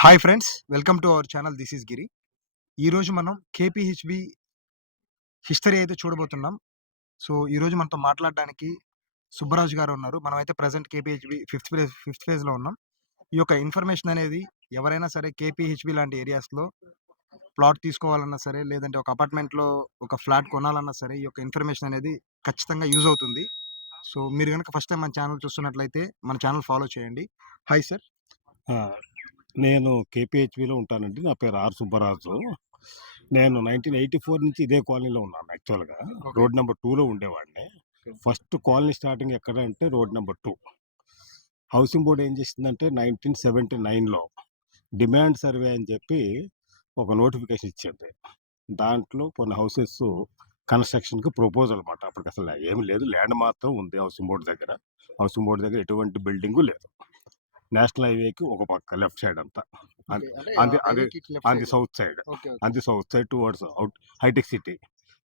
Hi friends, welcome to our channel. This is Giri. ఈరోజు మనం KPHB history అయితే చూడబోతున్నాం. సో, ఈరోజు మనతో మాట్లాడడానికి సుబ్బరాజు గారు ఉన్నారు. మనమైతే ప్రెజెంట్ కేపీహెచ్‌బి ఫిఫ్త్ ఫేజ్‌లో ఉన్నాం. ఈ యొక్క ఇన్ఫర్మేషన్ అనేది ఎవరైనా సరే కేపీహెచ్‌బి లాంటి ఏరియాస్‌లో ప్లాట్ తీసుకోవాలన్నా సరే, లేదంటే ఒక అపార్ట్మెంట్‌లో ఒక ఫ్లాట్ కొనాలన్నా సరే, ఈ యొక్క ఇన్ఫర్మేషన్ అనేది ఖచ్చితంగా యూజ్ అవుతుంది. సో, మీరు గనుక ఫస్ట్ టైమ్ మన ఛానల్ చూస్తున్నట్లయితే మన ఛానల్ ఫాలో చేయండి. Hi sir. ఆ! నేను కేపీహెచ్‌బీలో ఉంటానండి. నా పేరు ఆర్. సుబ్బరాజు. నేను 1984 నుంచి ఇదే కాలనీలో ఉన్నాను యాక్చువల్‌గా. ఓకే. రోడ్ నంబర్ 2లో ఉండేవాడిని. ఓకే. ఫస్ట్ కాలనీ స్టార్టింగ్ ఎక్కడంటే రోడ్ నంబర్ 2. హౌసింగ్ బోర్డ్ ఏం చేసిందంటే 1979లో డిమాండ్ సర్వే అని చెప్పి ఒక నోటిఫికేషన్ ఇచ్చింది. దాంట్లో కొన్ని హౌసెస్ కన్‌స్ట్రక్షన్‌కి ప్రపోజల్ మాట. అప్పటికసలు ఏమి లేదు. ల్యాండ్ మాత్రం ఉంది హౌసింగ్ బోర్డ్ దగ్గర. హౌసింగ్ బోర్డ్ దగ్గర ఎటువంటి బిల్డింగు లేదు. నేషనల్ హైవేకి ఒక పక్క లెఫ్ట్ సైడ్ అంతా. అన్ ఓకే. అంటే ఆన్ ది ఆన్ ది హైవేకి left on the side. South side. Okay. Okay. On the south side towards హైటెక్ సిటీ.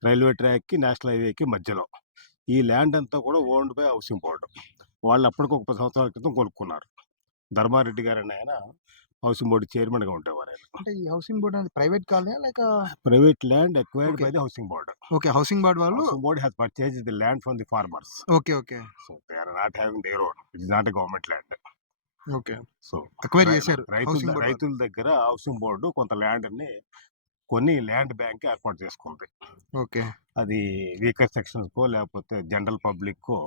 రైల్వే ట్రాక్‌కి, నేషనల్ హైవేకి మధ్యలో. ఈ ల్యాండ్ అంతా కూడా ఓన్డ్ బై హౌసింగ్ బోర్డ్. వాళ్ళు అప్పటికి ఒక 10 సంవత్సరాల క్రితం కొనుక్కున్నారు. ధర్మారెడ్డి గారని ఆయన హౌసింగ్ బోర్డ్ చైర్మన్‌గా ఉండేవారాయన. అంటే ఈ హౌసింగ్ బోర్డ్ అనేది ప్రైవేట్ కాలనీయా? Private land acquired okay. By the housing board. Okay. Housing board వాళ్ళు. Housing board has purchased the land from the farmers. Okay. Okay. So, they are not having their own. It is not a government land. Okay. So, acquire రై చేశారు housing board వాళ్ళు. రైతుల దగ్గర housing board కొంత ల్యాండ్‌ని కొని land bank ఏర్పాటు చేసుకుంది. ఓకే. అది వీకర్ సెక్షన్స్‌కో లేకపోతే జనరల్ పబ్లిక్కో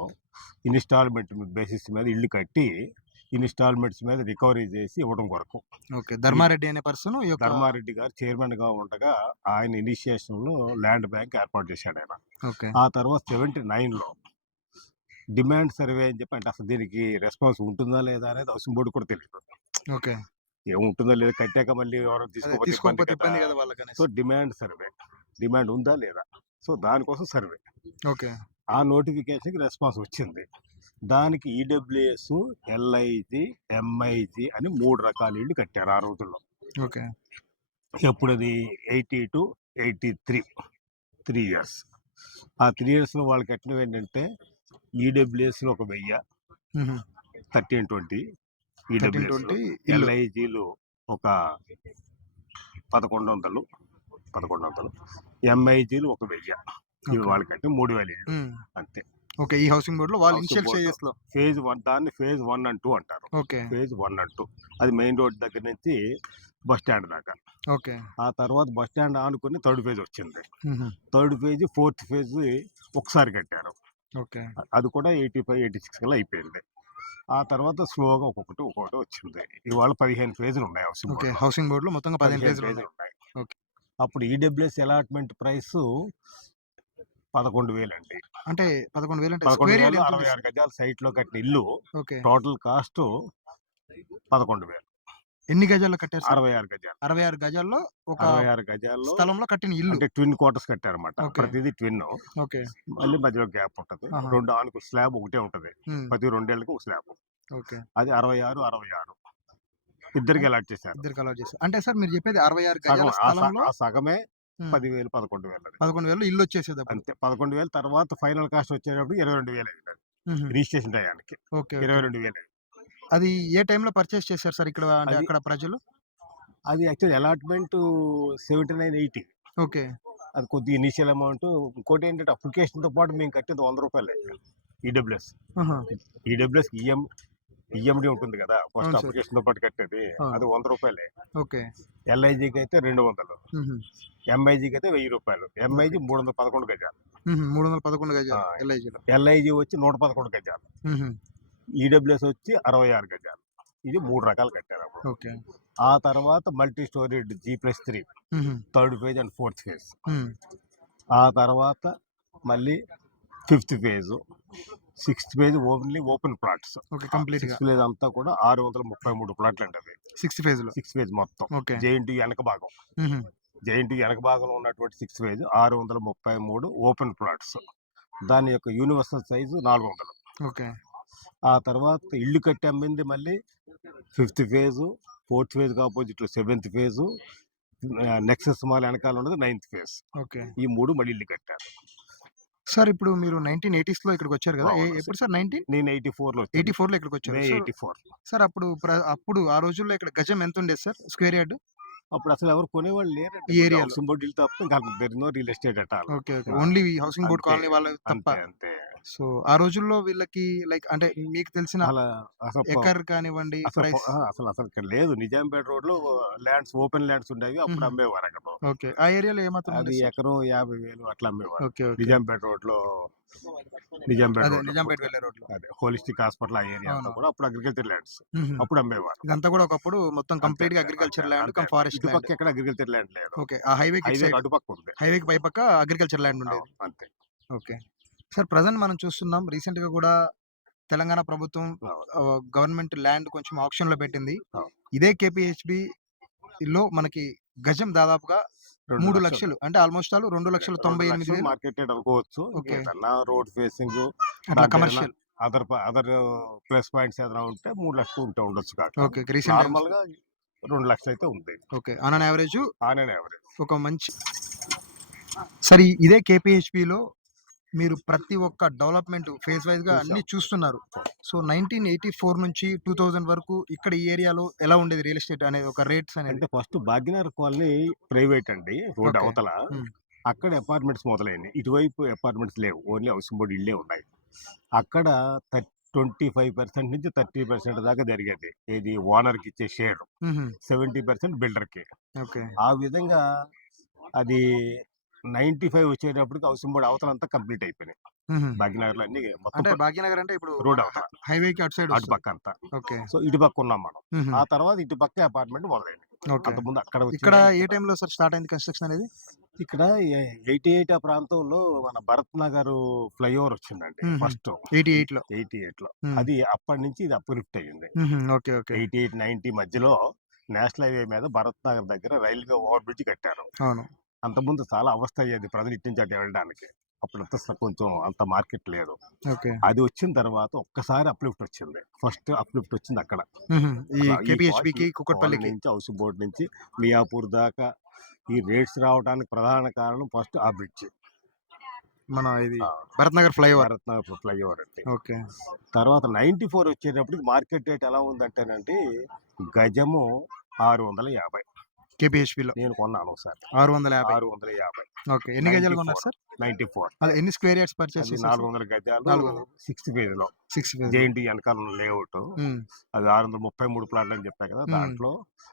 ఇన్‌స్టాల్‌మెంట్ బేసిస్ మీద ఇల్లు కట్టి, ఇన్‌స్టాల్‌మెంట్స్ మీద రికవరీ చేసి ఇవ్వడం కొరకు. ఓకే. ధర్మారెడ్డి అనే పర్సన్ ఈ యొక్క. ధర్మారెడ్డి గారు చైర్మన్‌గా ఉండగా ఆయన ఇనిషియేషన్‌లో ల్యాండ్ బ్యాంక్ ఏర్పాటు చేశాడాయన. ఓకే. ఆ తర్వాత 79లో డిమాండ్ సర్వే అని చెప్పి అంటే అసలు దీనికి రెస్పాన్స్ ఉంటుందా లేదా అనేది హౌసింగ్ బోర్డ్ కూడా తెలీదు. ఓకే. ఏముంటుందో లేదో కట్టాక మళ్ళీ ఎవరో అదే తీసుకోకపోతే ఇబ్బంది తీసుకోకపోతే కదా! ఇబ్బంది కదా సో, వాళ్ళకనేసి. Demand survey. డిమాండ్ ఉందా లేదా? సో, దానికోసం సర్వే. ఓకే. ఆ నోటిఫికేషన్‌కి రెస్పాన్స్ వచ్చింది. దానికి ఈడబ్ల్యూఎస్, ఎల్ఐజి, ఎంఐజి అని 3 రకాల ఇళ్ళు కట్టారు ఆ రోజుల్లో. ఓకే. ఎప్పుడది 80-83 3 ఇయర్స్. ఆ 3 ఇయర్స్‌లో వాళ్ళు కట్టినవేంటంటే ఈడబ్ల్యూఎస్‌లు ఒక 1000, హుహు. 1320 ఈడబ్ల్యూఎస్‌లు, 1320 ఇల్లు. ఎల్ఐజీలు ఒక 1100 ఎంఐజీలు ఒక 1000. ఇవి ఓకే. వాళ్ళు కట్టిన 3000 ఇళ్ళు హ్మ్. అంతే. ఓకే. ఈ హౌసింగ్ బోర్డ్‌లో వాళ్ళు హౌసింగ్ ఇనిషియల్ బోర్డ్ స్టేజెస్‌లో. ఫేజ్ 1 దాన్ని ఫేజ్ 1 అండ్ 2 అంటారు. ఓకే. ఫేజ్ 1 అండ్ 2 అది మెయిన్ రోడ్ దగ్గర నుంచి బస్ స్టాండ్ దాకా. ఓకే. ఆ తర్వాత బస్ స్టాండ్ ఆనుకుని థర్డ్ ఫేజ్ వచ్చింది. హుహు. థర్డ్ ఫేజ్, ఫోర్త్ ఫేజ్ ఒకసారి కట్టారు. ఓకే. అది కూడా 85, 86 కల్లా అయిపోయింది. ఆ తర్వాత స్లోగా ఒక్కొక్కటి వచ్చింది. ఇవాళ 15 ఫేజ్‌లు ఉన్నాయి హౌసింగ్ ఓకే. బోర్డ్‌లో. హౌసింగ్ బోర్డ్‌లో మొత్తంగా 15 15 పేజీలు ఉన్నాయి. ఫేజ్‌లు ఉన్నాయి. ఓకే. అప్పుడు ఈడబ్ల్యూఎస్ అలాట్‌మెంట్ ప్రైసు 11,000 అండి. అంటే 11,000 అంటే స్క్వేర్ యార్డ్ 11,000 ఎంతుంది 66 సార్? గజాల సైట్‌లో కట్టిన ఇల్లు ఓకే. Total cost 11,000. ఎన్ని గజాల్లో కట్టారు సార్? 66 గజాలు. 66 గజాల్లో ఒక 66 గజాల్లో స్థలంలో కట్టిన ఇల్లు. అంటే ట్విన్ క్వార్టర్స్ కట్టారన్నమాట. ఓకే. ప్రతిది ట్విన్ను. ఓకే. మళ్ళీ మధ్యలో గ్యాప్ ఉంటది. ఆహా! 2 ఆనుకు స్లాబ్ ఒకటే ఉంటది. హ్మ్. ప్రతి 2 ఏళ్ళకి ఒక స్లాబ్. ఓకే. అది 66, 66 ఇద్దరికి అలాట్ చేశారు. ఇద్దరికి అలాట్ చేశారు. అంటే సార్ మీరు చెప్పేది 66 సగం గజాల స్థలంలో. ఆ సగమే హ్మ్. 10,000, 11,000 అది. 11,000లో ఇల్లొచ్చేసేదప్పుడు. అంతే. 11,000 తర్వాత ఫైనల్ కాస్ట్ వచ్చేటప్పుడు 22,000 అయింది అది. హుహు. రిజిస్ట్రేషన్ టయానికి. ఓకే. ఓకే. 22,000 అయింది. అది ఏ టైంలో పర్చేస్ చేశారు సార్ ఇక్కడ అంటే అది అక్కడ ప్రజలు? అది యాక్చువల్లీ అలాట్‌మెంట్ 79, 80. ఓకే. అది కొద్దిగా ఇనీషియల్ అమౌంట్. ఇంకోటేంటంటే అప్లికేషన్‌తో పాటు మేము కట్టేది రూ. 100 ఈడబ్ల్యూఎస్. ఆహా! ఈడబ్ల్యూఎస్‌కి ఈఎండీ ఉంటుంది కదా! ఫస్ట్ అవును సార్. అప్లికేషన్‌తో పాటు కట్టేది. ఆ! అది రూ. 100. ఓకే. ఎల్ఐజీకి అయితే 200. హుహు. ఎంఐజీకి అయితే రూ. 1000. ఓకే. ఎంఐజీ 311 గజాలు. హుహు. 311 ఆ! గజాలు ఎల్ఐజీలో. ఎల్ఐజీ వచ్చి 111 గజాలు. హుహు. ఈడబ్ల్యూఎస్ వచ్చి 66 గజాలు. ఇది 3 రకాలు కట్టారప్పుడు. ఓకే. ఆ తర్వాత మల్టీ స్టోరీడ్ G+3 హుహు. Third phase and fourth phase. హ్మ్. ఆ తర్వాత మళ్ళీ fifth phase, sixth phase only open plots. Okay. కంప్లీట్‌గా సిక్స్త్ ఫేజ్ అంతా కూడా 633 ప్లాట్లండి అవి. సిక్స్త్ ఫేజ్‌లో. సిక్స్త్ ఫేజ్ మొత్తం. ఓకే. జేఎన్‌టీయూ వెనక భాగం. హుహు. జేఎన్‌టీయూ వెనక భాగంలో ఉన్నటువంటి సిక్స్త్ ఫేజ్ 633 ఓపెన్ ప్లాట్స్. దాని యొక్క యూనివర్సల్ సైజు 400. ఓకే. ఆ తర్వాత ఇల్లు కట్టి అమ్మింది మళ్ళీ ఫిఫ్త్ ఫేజు, ఫోర్త్ ఫేజ్‌కి ఆపోజిట్‌లో సెవెంత్ ఫేజు, నెక్సస్ మాల్ వెనకాల ఉన్నది నైన్త్ ఫేజ్. ఓకే. ఈ 3 మళ్ళీ ఇల్లు కట్టారు. సార్ ఇప్పుడు మీరు 1980స్‌లో ఇక్కడికొచ్చారు గదా! అవును. ఎప్పుడు సార్ నేను 84లో వచ్చాను. 1984లో ఇక్కడికొచ్చారు. మే సో, 84. సార్ అప్పుడు ఆ రోజుల్లో ఇక్కడ గజం ఎంతుండేది సార్ స్క్వేర్ యార్డ్ అప్పుడు అసలు ఎవరు కొనేవాళ్ళు లేరండి. ఈ ముందు ఏరియాలో? హౌసింగ్ బోర్డ్ ఇల్లు తప్ప ఇంకా there is no real estate at all. Okay. Okay. ఆ! ఓన్లీ హౌసింగ్ బోర్డ్ అంతే. కాలనీ వాళ్ళు తప్ప. అంతే. సో, ఆ రోజుల్లో వీళ్ళకి లైక్ అంటే మీకు తెలిసిన అలా అసలు ఎకర్ కానివ్వండి అసలు ప్రైస్. అసలు ఇక్కడ లేదు. నిజాంపేట రోడ్‌లో ల్యాండ్స్ ఓపెన్ ల్యాండ్స్ ఉండేవి. అప్పుడు హుహు. అమ్మేవారు అక్కడ. ఓకే. ఆ ఏరియాలో ఏమాత్రం అది ఉండేది సార్? ఎకరం 50,000 అట్లా అమ్మేవారు. ఓకే. ఓకే. నిజాంపేట రోడ్‌లో నిజాంపేట అదే రోడ్‌లో నిజాంపేట వెళ్ళే రోడ్‌లో. అదే హోలిస్టిక్ హాస్పిటల్ ఆ ఏరియా అంతా అవునవును. కూడా అప్పుడు అగ్రికల్చర్ ల్యాండ్స్. హుహు. అప్పుడు అమ్మేవారు. ఇదంతా గూడా ఒకప్పుడు మొత్తం అంతే. కంప్లీట్‌గా అగ్రికల్చర్ ల్యాండ్ అంతే. Come forest land. ఇటుపక్క ఎక్కడ అగ్రికల్చర్ ల్యాండ్ లేదు. ఓకే. ఆ హైవేకి ఇటు హైవేకి సైడ్. అటుపక్క ఉంది. హైవేకి పైపక్క అగ్రికల్చర్ ల్యాండ్ ఉండేది. అవును. అంతే. ఓకే. సార్ ప్రెజెంట్ మనం చూస్తున్నాం రీసెంట్‌గా గూడా తెలంగాణ ప్రభుత్వం అవును. గవర్నమెంట్ ల్యాండ్ కొంచెం ఆక్షన్‌లో పెట్టింది. అవును. ఇదే కేపీహెచ్‌బీలో మనకి గజం దాదాపుగా 3 2,00,000 లక్షలు అంటే ఆల్‌మోస్ట్ ఆల్ 2,00,000 2,98,000. మార్కెట్ రేట్ అనుకోవచ్చు. ఓకే. ఏదన్నా రోడ్ ఫేసింగ్ అట్లా దాంట్లో ఏదైనా కమర్షియల్. అదర్ ప్లస్ పాయింట్స్ ఏదైనా ఉంటే 3,00,000 ఉంటే ఉండొచ్చు కాక ఓకే. Recent times. నార్మల్‌గా 2,00,000 అయితే ఉంది. Okay. On an average on an average. ఒక మంచి సార్ ఇదే కేపీహెచ్‌బీలో మీరు ప్రతి ఒక్క డెవలప్‌మెంట్ ఫేజ్ వైస్‌గా అన్నీ చూసాం. చూస్తున్నారు. సో, 1984 నుంచి 2000 వరకు ఇక్కడ ఈ ఏరియాలో ఎలా ఉండేది రియల్ ఎస్టేట్ అనేది ఒక రేట్స్ అనేది? అంటే ఫస్ట్ భాగ్యనగర్ కాలనీ ప్రైవేట్ అండి. Road okay. అవతల. హ్మ్. అక్కడ అపార్ట్మెంట్స్ మొదలైనయి. ఇటువైపు అపార్ట్మెంట్స్ లేవు. ఓన్లీ హౌసింగ్ బోర్డ్ ఇళ్ళే ఉన్నాయి. అక్కడ 25% నుంచి 30% దాకా జరిగేది. ఏది ఓనర్‌కి ఇచ్చే షేర్. హుహు. 70% బిల్డర్‌కి. ఓకే. ఆ విధంగా అది 95 వచ్చేటప్పటికి హౌసింగ్ బోర్డ్ అవతలంతా కంప్లీట్ అయిపోయినాయి. హుహు. భాగ్యనగర్‌లో అన్నీ మొత్తం అంటే భాగ్యనగర్ అంటే ఇప్పుడు రోడ్ మన అవతల. హైవేకి అటు సైడ్ వస్తది. అటుపక్క అంతా. ఓకే. సో, ఇటుపక్క ఉన్నాం మనం. హుహు. ఆ తర్వాత ఇటుపక్కే అపార్ట్మెంట్ మొదలైంది. ఓకే. అంతకుముందు అక్కడ ఇక్కడ వచ్చేది ఏ ఇక్కడ. టైంలో సార్ స్టార్ట్ అయింది కన్‌స్ట్రక్షన్ అనేది? ఇక్కడ 88 ఆ ప్రాంతంలో మన భరత్ నగర్ ఫ్లైఓవర్ వచ్చిందండి హుహు. ఫస్ట్. 88లో. 88లో. హ్మ్. అది అప్పటి నుంచి ఇది అప్‌లిఫ్ట్ అయ్యింది. హుహు. ఓకే. ఓకే. 88, 90 మధ్యలో నేషనల్ హైవే మీద భరత్ నగర్ దగ్గర రైల్వే ఓవర్ బ్రిడ్జ్ కట్టారు. అవును. అంతకుముందు చాలా అవస్థ అయ్యేది ప్రజలు ఇటు నుంచి అటు వెళ్ళడానికి. అప్పుడంతా కొంచెం అంత మార్కెట్ లేదు. ఓకే. అది వచ్చిన తర్వాత ఒక్కసారి అప్‌లిఫ్ట్ వచ్చింది. ఫస్ట్ అప్‌లిఫ్ట్ వచ్చింది అక్కడ. హుహు. ఈ అసలు ఈ కేపీహెచ్‌బీకి కాలనీ కుకట్పల్లికి. నుంచి హౌసింగ్ బోర్డ్ నుంచి మియాపూర్ దాకా ఈ రేట్స్ రావడానికి ప్రధాన కారణం ఫస్ట్ ఆ బ్రిడ్జ్. మన ఇది ఆ! భరత్ నగర్ ఫ్లైఓవర్. భరత్ నగర్ ఫ్లైఓవర్ అండి. ఓకే. తర్వాత 94 వచ్చేటప్పటికి మార్కెట్ రేట్ ఎలా ఉందంటేనండి గజము 650. కేపీహెచ్‌బీలో నేను కొన్నాను ఒకసారి. 650. 650. ఓకే. ఎన్ని గజాలు కొన్నారు 94. సార్? 94. అదే ఎన్ని స్క్వేర్ యార్డ్స్ పర్చేస్ అది చేశారు సార్? 400 గజాలు 400. 6th ఫేజ్‌లో. 6 ఫేజ్‌లో. జేఎన్‌టీ వెనకాల ఉన్న లేఅవుట్. హ్మ్. అది 633 ప్లాట్లు అని చెప్పా కదా! హ్మ్. దాంట్లో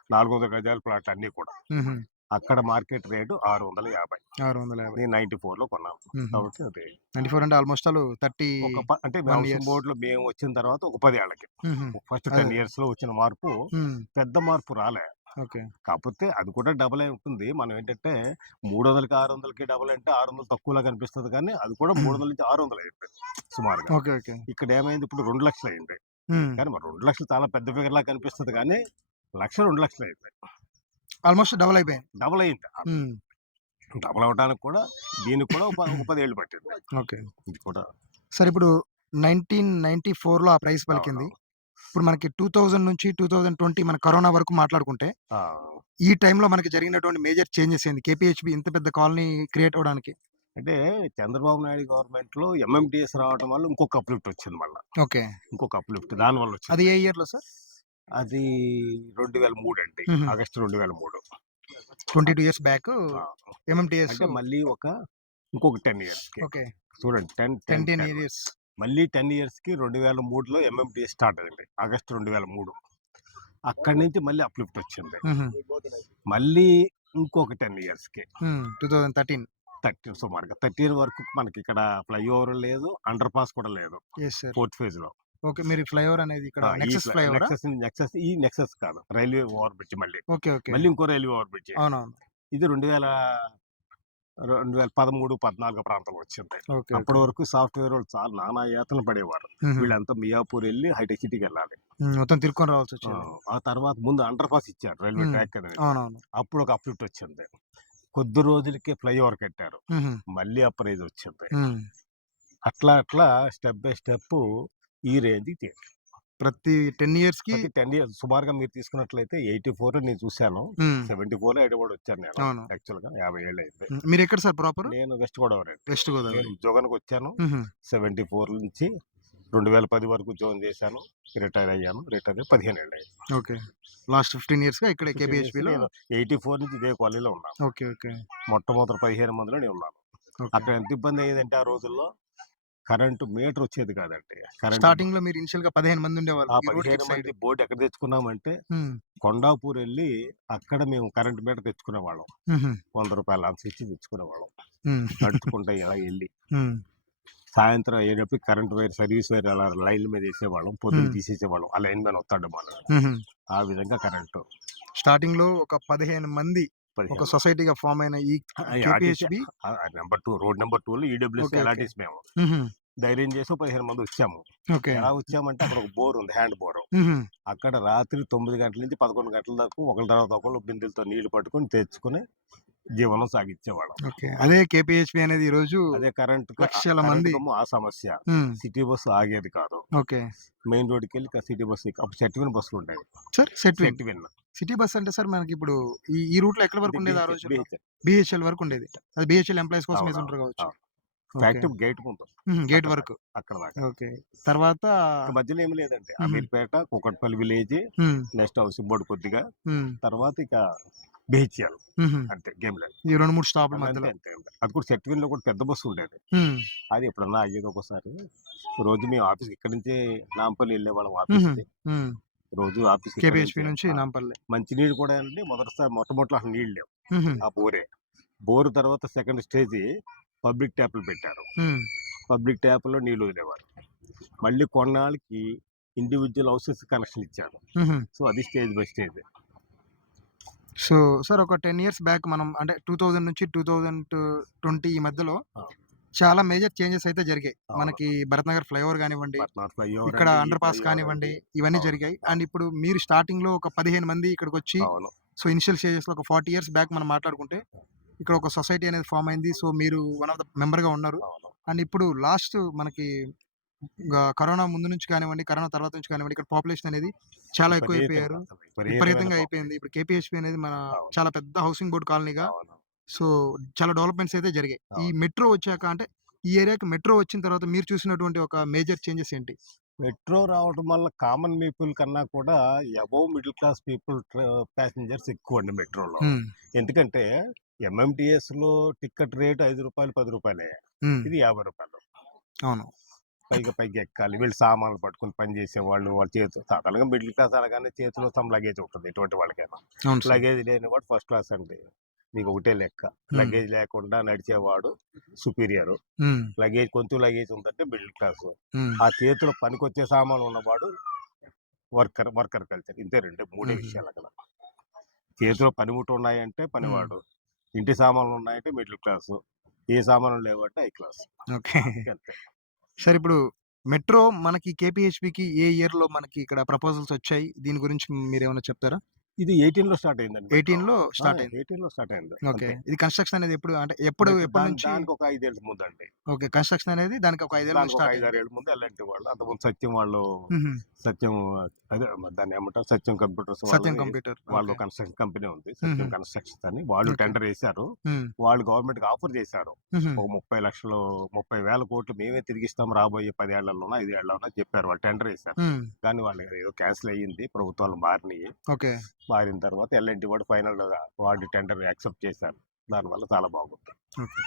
400 గజాల ప్లాట్లు అన్నీ కూడా. హుహు. అక్కడ మార్కెట్ రేటు 650. 650. నేను 94లో కొన్నాను. హుహు. కాబట్టి అది 94 అంటే ఆల్‌మోస్ట్ ఆల్ 31 అంటే హౌసింగ్ ఇయర్స్. బోర్డ్‌లో మేము వచ్చిన తర్వాత ఒక 10 ఏళ్లకి. హుహు. ఫస్ట్ అదే. 10 ఇయర్స్‌లో వచ్చిన మార్పు హ్మ్. పెద్ద మార్పు రాలే. ఓకే. కాపోతే అది కూడా డబుల్ అయి ఉంటుంది. మనం ఏంటంటే 300కి 600కి డబుల్ అంటే 600 తక్కువలా కనిపిస్తది కానీ అది కూడా హ్మ్. 300 నుంచి 600 అయింది సుమారుగా. ఓకే. ఓకే. ఇక్కడ ఏమైంది ఇప్పుడు 2,00,000 అయింది. హ్మ్. కానీ మరి 2,00,000 చాలా పెద్ద ఫిగర్‌లా కనిపిస్తది కానీ 2,00,000 అయింది. ఆల్‌మోస్ట్ డబుల్ అయిపోయింది. డబుల్ అయింది. హ్మ్. డబుల్ అవ్వడానికి కూడా దీనికి కూడా ఒక 10 ఏళ్ళు పట్టింది. ఓకే. ఇది కూడా సార్ ఇప్పుడు 1994లో ఆ ప్రైస్ పలికింది. అవునవును. ఇప్పుడు మనకి 2000 నుంచి 2020 మన కరోనా వరకు మాట్లాడుకుంటే, ఆ! ఈ టైంలో మనకి జరిగినటువంటి మేజర్ చేంజెస్ ఏంది? కేపీహెచ్‌బీ ఇంత పెద్ద కాలనీ క్రియేట్ అవ్వడానికి? అంటే చంద్రబాబు నాయుడు గవర్నమెంట్‌లో ఎంఎంటీఎస్ రావటం వల్ల ఇంకొక అప్‌లిఫ్ట్ వచ్చింది మళ్ళా. ఓకే. ఇంకొక అప్‌లిఫ్ట్ దానివల్ల అది వచ్చింది. ఏ ఇయర్‌లో సార్? అది 2003 అండి. హుహు. ఆగస్టు 2003. 22 ఇయర్స్ బ్యాకు ఆ! ఎంఎంటీఎస్. అంటే మళ్ళీ ఇంకొక 10 ఇయర్స్‌కి. ఓకే. చూడండి 10, 10, 10 10. ఇయర్స్. మళ్ళీ 10 ఇయర్స్‌కి 2003లో ఎంఎంటీఎస్ స్టార్ట్ అయింది. ఆగస్టు 2003. అక్కడి నుంచి మళ్ళీ అప్‌లిఫ్ట్ వచ్చింది. హుహు. మళ్ళీ ఇంకొక 10 ఇయర్స్‌కి. 2013. 30 సుమారుగా 13 వరకు మనకిక్కడ ఫ్లైఓవర్ లేదు. అండర్ పాస్ కూడా లేదు. Yes sir. ఫోర్త్ ఫేజ్‌లో. ఓకే. మీరు ఫ్లైఓవర్ అనేది ఇక్కడ ఆ! ఈ నెక్సస్ ఫ్లైఓవరా? నెక్సస్ కాదు. రైల్వే ఓవర్ బ్రిడ్జ్ మళ్ళీ. ఓకే. ఓకే. మళ్ళీ ఇంకో రైల్వే ఓవర్ బ్రిడ్జ్. అవునవును. ఇది 2013, 14 ప్రాంతంలో వచ్చింది. ఓకే. ఓకే. అప్పటి వరకు సాఫ్ట్‌వేర్ వాళ్ళు చాలా నానా యాతనలు పడేవారు. హుహు. వీళ్ళంతా మియాపూర్ ఎళ్లి హైటెక్ సిటీకెళ్ళాలి. మొత్తం తిరుక్కొని ఆ! రావాల్సొచ్చేది. ఆ తర్వాత ముందు అండర్ పాస్ ఇచ్చారు. రైల్వే హ్మ్. ట్రాక్ అనేది. అవునవును. అప్పుడు ఒక అప్‌లిఫ్ట్ వచ్చింది. కొద్ది రోజులకే ఫ్లైఓవర్ కట్టారు. హుహు. మళ్ళీ ఆ ప్రైజ్ వచ్చింది. హ్మ్. అట్లా స్టెప్ బై స్టెప్ ఈ రేంజ్‌కి ప్రతి 10 ఇయర్స్‌కి ప్రతి 10 ఇయర్స్ సుమారుగా మీరు తీసుకున్నట్లయితే 84 నేను చూశాను. హ్మ్. 74లో హైదరాబాద్ వచ్చాను నేను అవును. యాక్చువల్‌గా 50 ఏళ్ళు అయింది. మీరెక్కడ సార్ ప్రాపరు? నేను వెస్ట్ గోదావరి అండి. వెస్ట్ గోదావరి. నేను ఉద్యోగానికి వచ్చాను. హుహు. 74 నుంచి 2010 వరకు ఉద్యోగం చేశాను. రిటైర్ అయ్యాను. రిటైర్ అయ్యి 15 ఏళ్ళు అయింది. ఓకే. లాస్ట్ 15 ఇయర్స్‌గా ఇక్కడే 15 ఇయర్స్ కేపీహెచ్‌బీలో. నేను 84 నుంచి ఇదే కాలనీలో ఉన్నాను. ఓకే. ఓకే. మొట్టమొదటి 15 మందిలో నేను ఉన్నాను. ఓకే. అక్కడ ఎంత ఇబ్బంది అయ్యేదంటే ఆ రోజుల్లో కరెంటు మీటర్ వచ్చేది కాదండి. కరెంటు స్టార్టింగ్‌లో మీరు ఇనిషియల్‌గా 15 మంది ఉండేవాళ్ళు. ఆ ఈ రోడ్‌కి 15 ఇటు సైడ్. మంది బోర్డ్ ఎక్కడ తెచ్చుకున్నామంటే హ్మ్. కొండాపూర్ ఎళ్లి అక్కడ మేము కరెంట్ మీటర్ తెచ్చుకునేవాళ్ళం. హుహు. రూ. 100 లాన్స్ ఇచ్చి తెచ్చుకునేవాళ్ళం. హ్మ్. నడుచుకుంటా ఇలా ఎళ్లి. హ్మ్. సాయంత్రం అయ్యేటప్పటికి కరెంట్ వైర్, సర్వీస్ వైర్ అలా లైన్‌ల మీద ఏసేవాళ్ళం. పొద్దున హ్మ్. తీసేసేవాళ్ళం. ఆ లైన్ మ్యాన్ వస్తాడేమో అని. హుహు. ఆ విధంగా కరెంటు స్టార్టింగ్‌లో ఒక 15 మంది ఒక 15 సొసైటీగా ఫార్మ్ అయిన ఈ RTC KPHB. Number 2 road number 2లో ఈడబ్ల్యూఎస్ ఓకే. ఓకే. అలాటీస్ మేము. హుహు. ధైర్యం చేసి ఓ 15 మంది వచ్చాము. ఓకే. ఎలా వచ్చామంటే అక్కడ ఒక బోర్ ఉంది. Hand bore. హుహు. అక్కడ రాత్రి 9 గంటల నుంచి 11 గంటల దాకా ఒకళ్ళ తర్వాత ఒకళ్ళు బిందెలతో నీళ్లు పట్టుకొని తెచ్చుకొని జీవనం సాగించేవాళ్ళం. ఓకే. అదే కేపీహెచ్‌బీ అనేది ఈరోజు అదే లక్షల మంది. కరెంటుకేమో ఆ సమస్య. హ్మ్. సిటీ బస్సు ఆగేది కాదు. ఓకే. మెయిన్ రోడ్డుకెళ్ళి సిటీ బస్సు అప్పుడు సెట్విన్ బస్సులు ఉండేవి. Sir Setwin. Setwin city bus అంటే సార్ మనకిప్పుడు ఈ రూట్‌లో ఎక్కడి వరకు ఇది ఉండేది ఆ రోజుల్లో? బిహెచ్ఎల్. బీహెచ్ఎల్ వరకు ఉండేది. అది బీహెచ్ఎల్ ఎంప్లాయీస్ కోసం అవునవును. వేసుంటారు కావచ్చు. అవును. ఓకే. ఫ్యాక్టరీ గేట్ ముందు. హుహు. గేట్ అక్కడ దాకా. వరకు. అక్కడ దాకా. ఓకే. తర్వాత ఇక మధ్యలో ఏమి లేదండి. హుహు. అమీర్పేట, కూకట్పల్లి విలేజ్, హ్మ్. నెక్స్ట్ హౌసింగ్ బోర్డ్ కొద్దిగా, హ్మ్. తర్వాత ఇక బిహెచ్ఎల్ హుహు. అంతే గేమ్ లేదు. ఈ 2, 3 స్టాపుల అంతే మధ్యలో. అంతే అంతే. అది కూడా సెట్విన్‌లో కూడా పెద్ద బస్సు ఉండేది. హ్మ్. అది ఎప్పుడన్నా అయ్యేది ఒక్కోసారి. రోజు మేము ఆఫీస్‌కి ఇక్కడి నుంచే నాంపల్లి వెళ్ళేవాళ్ళం హుహు. ఆఫీస్‌కి. హ్మ్. రోజు ఆఫీస్‌కి ఇక్కడి కేపీహెచ్‌బీ నుంచే. నుంచి నాంపల్లి. మంచినీళ్ళు కూడా అండి మొట్టమొదట్లో అసలు నీళ్ళు లేవు. హుహు. ఆ బోరే. బోర్ తర్వాత సెకండ్ స్టేజి పబ్లిక్ ట్యాప్‌లు పెట్టారు. హ్మ్. పబ్లిక్ ట్యాప్‌లో నీళ్ళు వదిలేవారు. మళ్ళీ కొన్నాళ్ళకి ఇండివిడ్యువల్ హౌసెస్ కనెక్షన్ ఇచ్చారు. హుహు. సో, అది stage by stage. So, sir ఒక 10 ఇయర్స్ బ్యాక్ మనం అంటే 2000 నుంచి 2020 ఈ మధ్యలో ఆ! చాలా మేజర్ చేంజెస్ అయితే జరిగాయి. అవును. మనకి భరత్ నగర్ ఫ్లైఓవర్ గానివ్వండి, పద్మావతి ఫ్లైఓవర్ ఇక్కడ అండి, ఈ అండర్ పాస్ ఫ్లైఓవర్ కానివ్వండి, అండి. ఇవన్నీ అవును. జరిగాయి. అండ్ అవును. ఇప్పుడు మీరు స్టార్టింగ్‌లో ఒక 15 మంది ఇక్కడికొచ్చి, అవును. సో, ఇనిషియల్ స్టేజెస్‌లో ఒక 40 ఇయర్స్ బ్యాక్ మనం మాట్లాడుకుంటే, ఇక్కడ ఒక సొసైటీ అనేది ఫార్మ్ అయింది. సో, మీరు వన్ ఆఫ్ ద మెంబర్‌గా ఉన్నారు. అవును. అండ్ ఇప్పుడు లాస్ట్ మనకి కరోనా ముందు నుంచి కానివ్వండి, కరోనా తర్వాత నుంచి కానివ్వండి, ఇక్కడ పాపులేషన్ అనేది చాలా ఎక్కువైపోయారు. విపరీతంగా అసలు విపరీతమైన విపరీతంగా అయిపోయింది. పాపులేషన్. ఇప్పుడు కేపీహెచ్‌బీ అనేది మన అవును. చాలా పెద్ద హౌసింగ్ బోర్డ్ కాలనీగా, అవును. సో, చాలా డెవలప్‌మెంట్స్ అయితే జరిగాయి. ఈ అవును. మెట్రో వచ్చాక అంటే ఈ ఏరియాకి మెట్రో వచ్చిన తర్వాత మీరు చూసినటువంటి ఒక మేజర్ చేంజెస్ ఏంటి? మెట్రో రావడం వల్ల కామన్ పీపుల్ కన్నా కూడా above middle class people passengers ఎక్కువండి మెట్రోలో. హ్మ్. ఎందుకంటే ఎంఎంటీఎస్‌లో టికెట్ రేట్ రూ. 5, రూ. 10. హ్మ్. ఇది రూ. 50. అవును. పైకి ఎక్కాలి. వీళ్ళు సామాన్లు పట్టుకొని పని చేసేవాళ్ళు. వాళ్ళ చేతిలో సాధారణంగా మిడిల్ క్లాస్ అనగానే చేతిలో సమ్ లగేజ్ ఉంటుంది. ఎటువంటి వాళ్ళకైనా. అవును సార్. లగేజ్ లేనివాడు ఫస్ట్ క్లాస్ అండి. మీకు ఒకటే లెక్క. హ్మ్. లగేజ్ లేకుండా నడిచేవాడు సుపీరియరు. హ్మ్. కొంచెం లగేజ్ ఉందంటే మిడిల్ క్లాసు. హ్మ్. ఆ చేతిలో పనికొచ్చే సామాన్లు ఉన్నవాడు వర్కర్ కల్చర్. ఇంతే మూడే హుహు. విషయాలు అక్కడ. చేతిలో పనిముట్లు ఉన్నాయంటే హ్మ్. పనివాడు. ఇంటి సామాన్లు ఉన్నాయంటే మిడిల్ క్లాసు. ఏ సామాన్లు లేవంటే హై క్లాస్. ఓకే. అంతే. సార్ ఇప్పుడు మెట్రో మనకి కేపీహెచ్‌బీకి ఏ ఇయర్‌లో మనకి ఇక్కడ ప్రపోజల్స్ వచ్చాయి? దీని గురించి మీరేమన్నా చెప్తారా? ఇది 18లో స్టార్ట్ అయిందండి మెట్రో. 18లో ఆ! స్టార్ట్ అయింది. 18లో స్టార్ట్ అయింది. ఓకే. అంతే. ఇది కన్‌స్ట్రక్షన్ అనేది ఎప్పటి నుంచి? దానికి ఒక 5 ఏళ్ల ముందండి. ఓకే. కన్‌స్ట్రక్షన్ అనేది దానికి ఒక 5 ఏళ్ల నుంచి దానికి ఒక స్టార్ట్ 5, 6 అయింది. ఏళ్ల ముందు ఎల్ఎన్‌టీ వాళ్ళు అంతకుముందు సత్యం వాళ్ళు హుహు. సత్యం అదే దాన్నేమంటారు సత్యం కంప్యూటర్స్ సత్యం వాళ్ళది కంప్యూటర్. వాళ్ళదో ఓకే. కన్‌స్ట్రక్షన్ కంపెనీ ఉంది. హుహు. సత్యం కన్‌స్ట్రక్షన్స్ అని. వాళ్ళు ఓకే. టెండర్ ఏశారు. హ్మ్. వాళ్ళు గవర్నమెంట్‌కి ఆఫర్ చేశారు. హుహు. ఒక 30,00,000 30,000 కోట్లు మేమే తిరిగిస్తాం రాబోయే 10 ఏళ్లలోనో, 5 ఏళ్లలోనో చెప్పారు. వాళ్ళు టెండర్ ఏశారు. హ్మ్. కానీ వాళ్ళు ఏదో క్యాన్సిల్ అయ్యింది. ప్రభుత్వాలు మారినియి. ఓకే. మారిన తర్వాత ఎల్ఎన్‌టీ వాడు ఫైనల్‌గా వాడి టెండర్ యాక్సెప్ట్ చేశారు. దానివల్ల చాలా బాగుంది. ఓకే.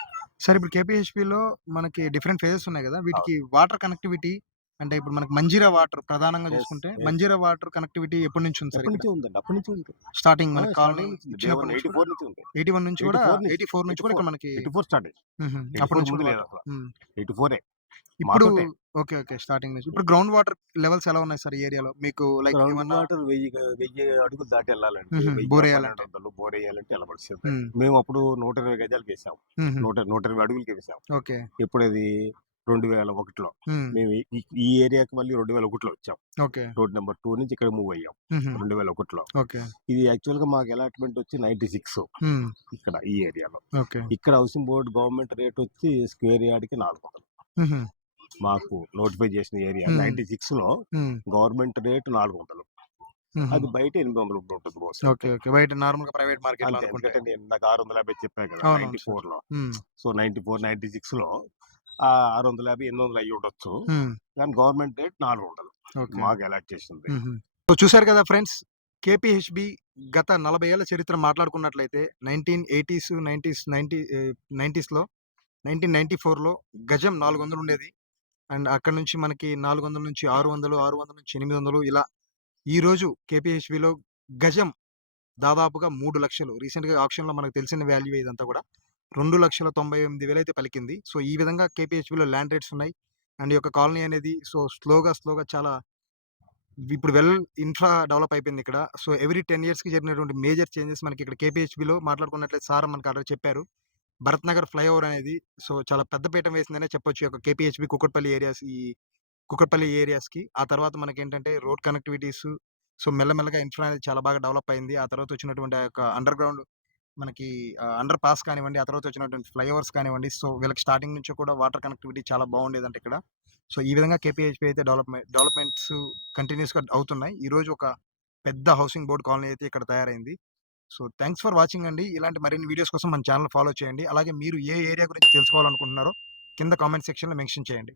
సార్ ఇప్పుడు కేపీహెచ్‌బీలో మనకి డిఫరెంట్ ఫేజెస్ ఉన్నాయి గదా! అవును. వీటికి వాటర్ కనెక్టివిటీ అంటే ఇప్పుడు మనకు మంజీరా వాటర్ ప్రధానంగా యెస్. చూసుకుంటే, యెస్. మంజీరా వాటర్ కనెక్టివిటీ ఎప్పటి నుంచి ఉంది సార్ ఇక్కడ? ఎప్పటినుంచో ఉందండి. అప్పటి నుంచి ఉంది. స్టార్టింగ్ ఆ! మనకి కాలనీ స్టార్టింగ్ నుంచి ఉంది. డే ఇచ్చినప్పటి 1 నుంచి కూడా 84 నుంచి ఉంది. 81 నుంచి కూడా 84 నుంచి. 84 నుంచి కూడా ఇక్కడ 84. మనకి 84 స్టార్ట్ అయింది. హుహు. అప్పటి 84 నుంచి ముందు కూడా వాటర్. లేదసల. హ్మ్. 84 ఇప్పుడు మాతోటే. ఓకే. ఓకే. స్టార్టింగ్ నుంచి. ఇప్పుడు గ్రౌండ్ వాటర్ లెవెల్స్ ఎలా ఉన్నాయి సార్ ఈ ఏరియాలో? మీకు లైక్ గ్రౌండ్ ఏమన్నా వాటర్ 1000 అడుగులు దాటి ఎళ్ళాలండి. హుహు. 1000, బోరేయాలంటే. 1200 బోరేయాలంటే ఎళ్ళవలసిందే. హ్మ్. మేము అప్పుడు 120 గజాలకేసాం. హుహు. 120 అడుగులకి వేసాం. ఓకే. ఎప్పుడది 2001లో. హ్మ్. మేము ఈ ఏరియాకి మళ్ళీ 2001లో వచ్చాం. ఓకే. రోడ్ నంబర్ 2 నుంచి ఇక్కడ మూవ్ అయ్యాం. హుహు. 2001లో. ఓకే. ఇది యాక్చువల్‌గా మాకు అలాట్‌మెంట్ వచ్చి 96 హ్మ్. ఇక్కడ ఈ ఏరియాలో. ఓకే. ఇక్కడ హౌసింగ్ బోర్డ్ గవర్నమెంట్ రేట్ వచ్చి స్క్వేర్ యార్డ్‌కి 400. హుహు. మాకు నోటిఫై చేసిన ఏరియా హ్మ్. 96లో హ్మ్. Government rate 400. హుహు. అది బయట 800 ఉంటుంది బహుశా ఓకే. అంతే. ఓకే. బయట నార్మల్‌గా ప్రైవేట్ మార్కెట్‌లో అంతే. అనుకుంటే. ఎందుకంటే నేను ఇందాక 650 చెప్పా కదా! అవునవును సార్. 94లో. హ్మ్. సో, 94, 96లో 650, 800 అయ్యుండొచ్చు. హ్మ్. కానీ గవర్నమెంట్ రేట్ 400 ఓకే. మాకు అలాట్ చేసింది. హుహు. సో, చూసారు కదా ఫ్రెండ్స్. కేపీహెచ్‌బీ గత 40 ఏళ్ల చరిత్ర మాట్లాడుకున్నట్లయితే 1980స్, 90స్‌లో 1994లో గజం 400 ఉండేది. అండ్ అక్కడి నుంచి మనకి 400 నుంచి 600, 600 నుంచి 800 ఇలా ఈరోజు కేపీహెచ్‌బీలో గజం దాదాపుగా 3,00,000 రీసెంట్‌గా ఆక్షన్‌లో మనకు తెలిసిన వాల్యూ ఇదంతా కూడా. 2,98,000 అయితే పలికింది. సో, ఈ విధంగా కేపీహెచ్‌బీలో ల్యాండ్ రేట్స్ ఉన్నాయి. అండ్ ఈ యొక్క కాలనీ అనేది స్లోగా చాలా ఇప్పుడు ఇన్‌ఫ్రా డెవలప్ అయిపోయింది ఇక్కడ. సో, ఎవ్రీ 10 ఇయర్స్‌కి జరిగినటువంటి మేజర్ చేంజెస్ మనకి ఇక్కడ కేపీహెచ్‌బీలో మాట్లాడుకున్నట్లయితే సార్ మనకు ఆల్రెడీ చెప్పారు. భరత్ నగర్ ఫ్లైఓవర్ అనేది చాలా పెద్ద పీట వేసిందనే చెప్పొచ్చు. ఈ యొక్క కేపీహెచ్‌బీ కుకట్పల్లి ఏరియాస్‌కి. ఆ తర్వాత మనకేంటంటే రోడ్ కనెక్టివిటీస్ మెల్లమెల్లగా ఇన్‌ఫ్రా అనేది చాలా బాగా డెవలప్ అయింది. ఆ తర్వాత వచ్చినటువంటి ఆ యొక్క అండర్ గ్రౌండ్ మనకి అండర్ పాస్ కానివ్వండి, ఆ తర్వాత వచ్చినటువంటి ఫ్లైఓవర్స్ కానివ్వండి. సో, వీళ్ళకి స్టార్టింగ్ నుంచి కూడా వాటర్ కనెక్టివిటీ చాలా బాగుండేదంట ఇక్కడ. సో, ఈ విధంగా కేపీహెచ్‌పీ అయితే డెవలప్‌మెంట్స్ కంటిన్యూయస్‌గా అవుతున్నాయి. ఈరోజు ఒక పెద్ద హౌసింగ్ బోర్డ్ కాలనీ అయితే ఇక్కడ తయారైంది. సో, థాంక్స్ ఫర్ వాచింగ్ అండి. ఇలాంటి మరిన్ని వీడియోస్ కోసం మన ఛానెల్ ఫాలో చేయండి. అలాగే మీరు ఏ ఏరియా గురించి తెలుసుకోవాలనుకుంటున్నారో కింద కామెంట్ సెక్షన్‌లో మెన్షన్ చేయండి.